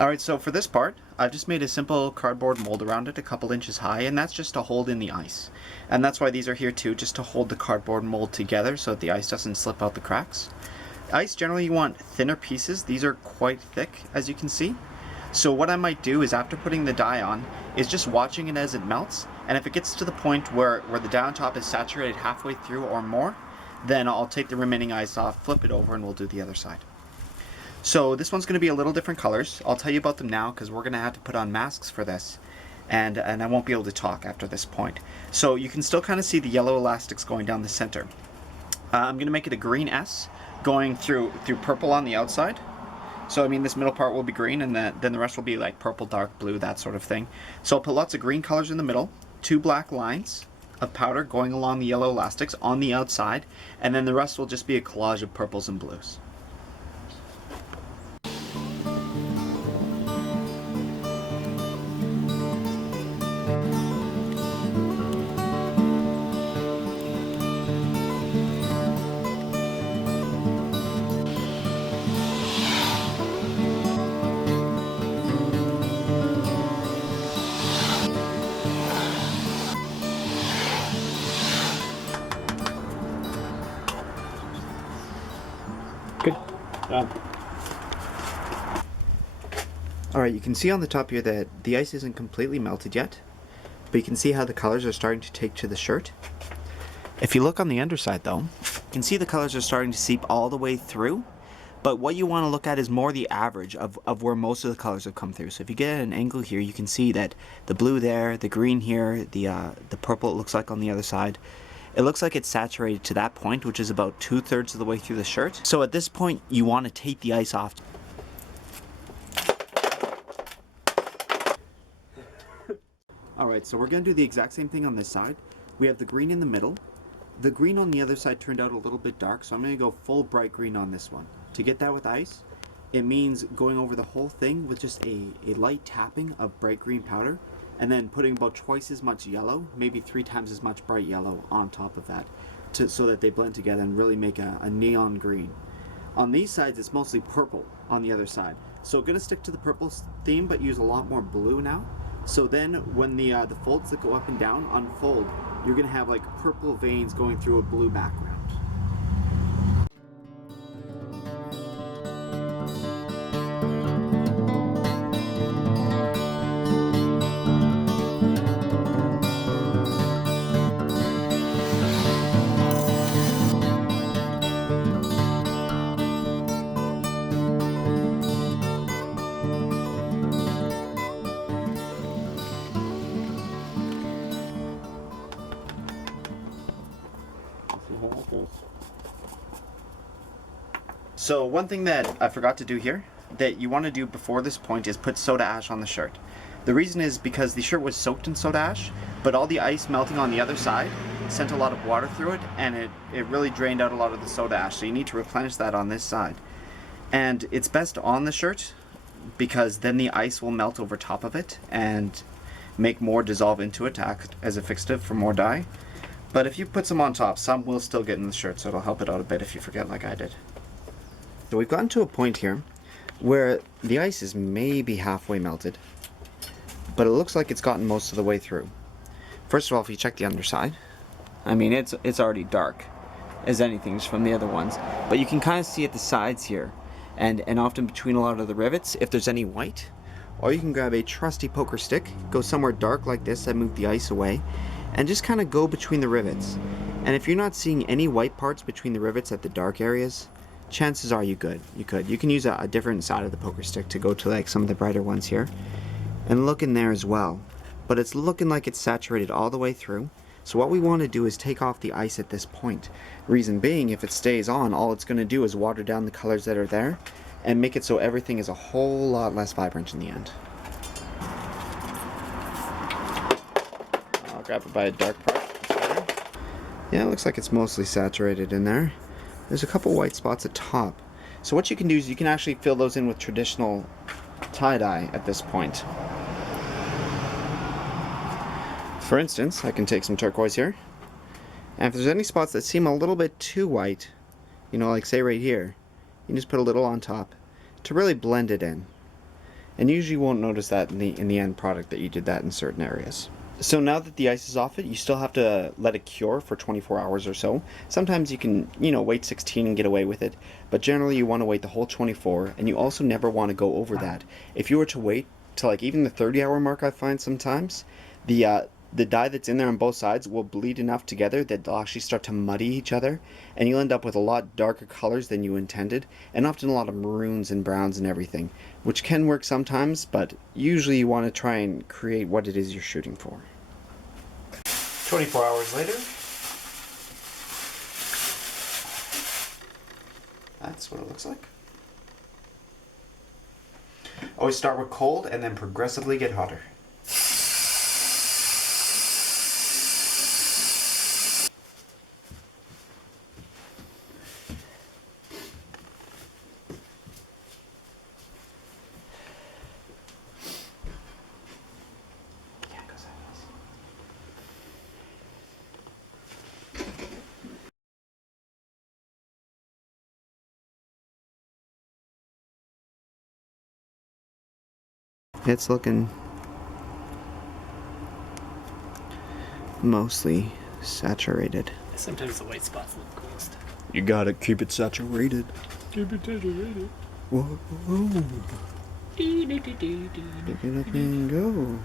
Alright, so for this part, I've just made a simple cardboard mold around it, a couple inches high, and that's just to hold in the ice. And that's why these are here too, just to hold the cardboard mold together so that the ice doesn't slip out the cracks. Ice, generally you want thinner pieces. These are quite thick, as you can see. So what I might do is, after putting the dye on, is just watching it as it melts, and if it gets to the point where the dye on top is saturated halfway through or more, then I'll take the remaining ice off, flip it over, and we'll do the other side. So this one's going to be a little different colors. I'll tell you about them now because we're going to have to put on masks for this, and I won't be able to talk after this point. So you can still kind of see the yellow elastics going down the center. I'm going to make it a green S going through purple on the outside. So I mean, this middle part will be green, and then the rest will be like purple, dark blue, that sort of thing. So I'll put lots of green colors in the middle, 2 black lines of powder going along the yellow elastics on the outside, and then the rest will just be a collage of purples and blues. Good. Alright, you can see on the top here that the ice isn't completely melted yet, but you can see how the colors are starting to take to the shirt. If you look on the underside though, you can see the colors are starting to seep all the way through, but what you want to look at is more the average of where most of the colors have come through. So if you get at an angle here, you can see that the blue there, the green here, the purple it looks like on the other side, it looks like it's saturated to that point, which is about 2/3 of the way through the shirt. So at this point, you want to take the ice off. Alright, so we're going to do the exact same thing on this side. We have the green in the middle. The green on the other side turned out a little bit dark, so I'm going to go full bright green on this one. To get that with ice, it means going over the whole thing with just a light tapping of bright green powder, and then putting about twice as much yellow, maybe 3 times as much bright yellow on top of that, so that they blend together and really make a neon green. On these sides, it's mostly purple on the other side. So I'm going to stick to the purple theme, but use a lot more blue now. So then when the folds that go up and down unfold, you're going to have like purple veins going through a blue background. So one thing that I forgot to do here that you want to do before this point is put soda ash on the shirt. The reason is because the shirt was soaked in soda ash, but all the ice melting on the other side sent a lot of water through it, and it really drained out a lot of the soda ash, so you need to replenish that on this side. And it's best on the shirt because then the ice will melt over top of it and make more dissolve into it to act as a fixative for more dye. But if you put some on top, some will still get in the shirt, so it'll help it out a bit if you forget like I did. So we've gotten to a point here where the ice is maybe halfway melted, but it looks like it's gotten most of the way through. First of all, if you check the underside, I mean, it's already dark as anything just from the other ones, but you can kind of see at the sides here, and often between a lot of the rivets, if there's any white, or you can grab a trusty poker stick, go somewhere dark like this that moved the ice away, and just kind of go between the rivets. And if you're not seeing any white parts between the rivets at the dark areas, chances are you could. You can use a different side of the poker stick to go to like some of the brighter ones here, and look in there as well. But it's looking like it's saturated all the way through. So what we want to do is take off the ice at this point. Reason being, if it stays on, all it's going to do is water down the colors that are there and make it so everything is a whole lot less vibrant in the end. I'll grab it by a dark part. Yeah, it looks like it's mostly saturated in there. There's a couple white spots at top. So what you can do is you can actually fill those in with traditional tie-dye at this point. For instance, I can take some turquoise here, and if there's any spots that seem a little bit too white, you know, like say right here, you can just put a little on top to really blend it in. And usually you won't notice that in the end product that you did that in certain areas. So now that the ice is off it, you still have to let it cure for 24 hours or so. Sometimes you can, wait 16 and get away with it, but generally you want to wait the whole 24, and you also never want to go over that. If you were to wait to like even the 30-hour mark, I find sometimes, the dye that's in there on both sides will bleed enough together that they'll actually start to muddy each other, and you'll end up with a lot darker colors than you intended, and often a lot of maroons and browns and everything, which can work sometimes, but usually you want to try and create what it is you're shooting for. 24 hours later, that's what it looks like. Always start with cold and then progressively get hotter. It's looking mostly saturated. Sometimes the white spots look coolest. You gotta keep it saturated. Keep it saturated. Whoa, whoa. Pick it up and go.